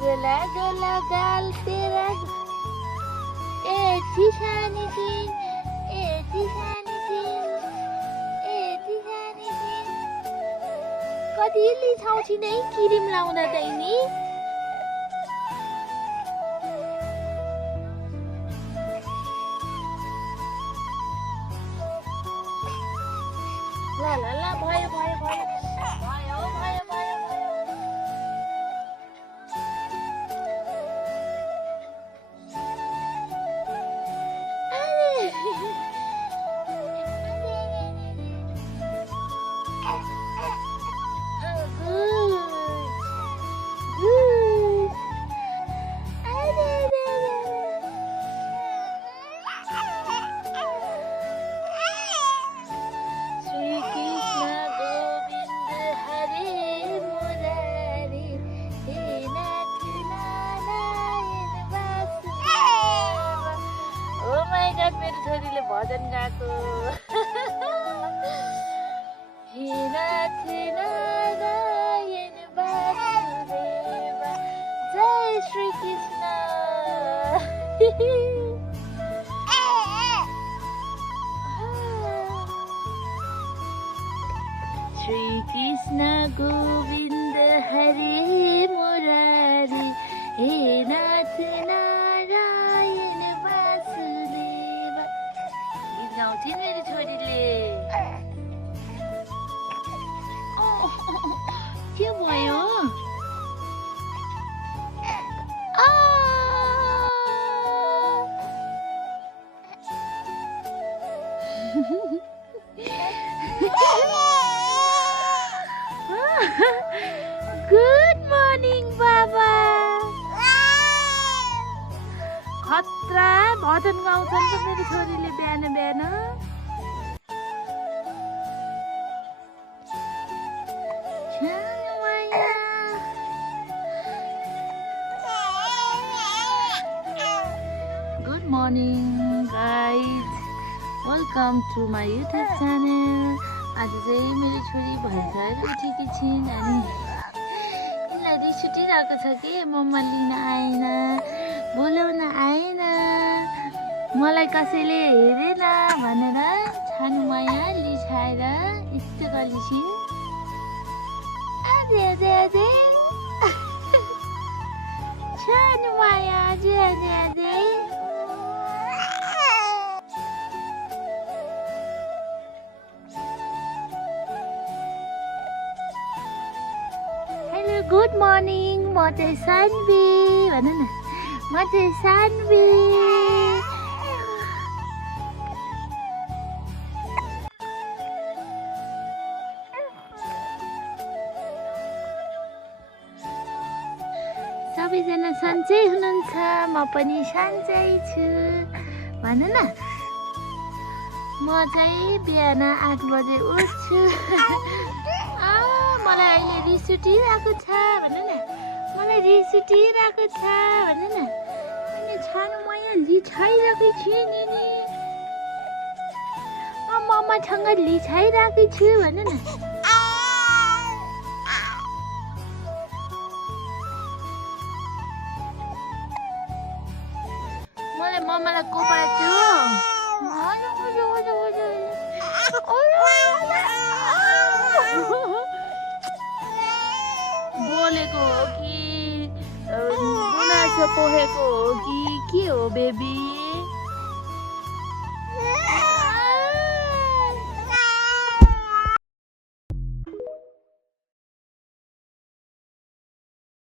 गोला गोला गाल तेरा एठी सानी दिन एठी सानी दिन एठी सानी दिन कति लिछाउँछि नै क्रिम लाउँदा दैनी ल ल ल भयो भयो भयो भयो भयो भयो मेरो छोरीले भजन गाएको हे नाथ नारायण वासुदेव जय श्री कृष्ण श्री कृष्ण गोविंद हरे मुरारी हे नाथ नारायण वासुदेव गीत गाउँछिन् मेरो छोरीले के भयो गुड मर्निङ बाबा खतरा भजन गाउँछन् त मेरो छोरीले बिहान बिहान good morning guys welcome to my YouTube channel आज चाहिँ मेरो छोरी भर्खर उठेकी छिन् अनि यिनलाई रिस उठिरहेको छ कि मम्मा लिन आएन बोलाउन आएन मलाई कसैले हेरेन भनेर छानु माया लिछाएर यस्तो गरिसिन् अझै अझै अझै छानु माया अझै अझै अझै गुड मर्निङ म चाहिँ सान्वी भन न म चाहिँ सान्वी सबैजना सन्चै हुनुहुन्छ म पनि सन्चै छु भन न म चाहिँ बिहान 8 बजे उठ्छु मलाई अहिले रिस उठिरहेको छ भन न मलाई रिस उठिरहेको छ भन न अनि छानु माया लिछाइरहेको छु नि मम्मासँग लिछाइरहेको छु भन न मलाई मम्मालाई कोपाछु बोलेको हो कि गुनासो पोखेको हो कि के हो बेबी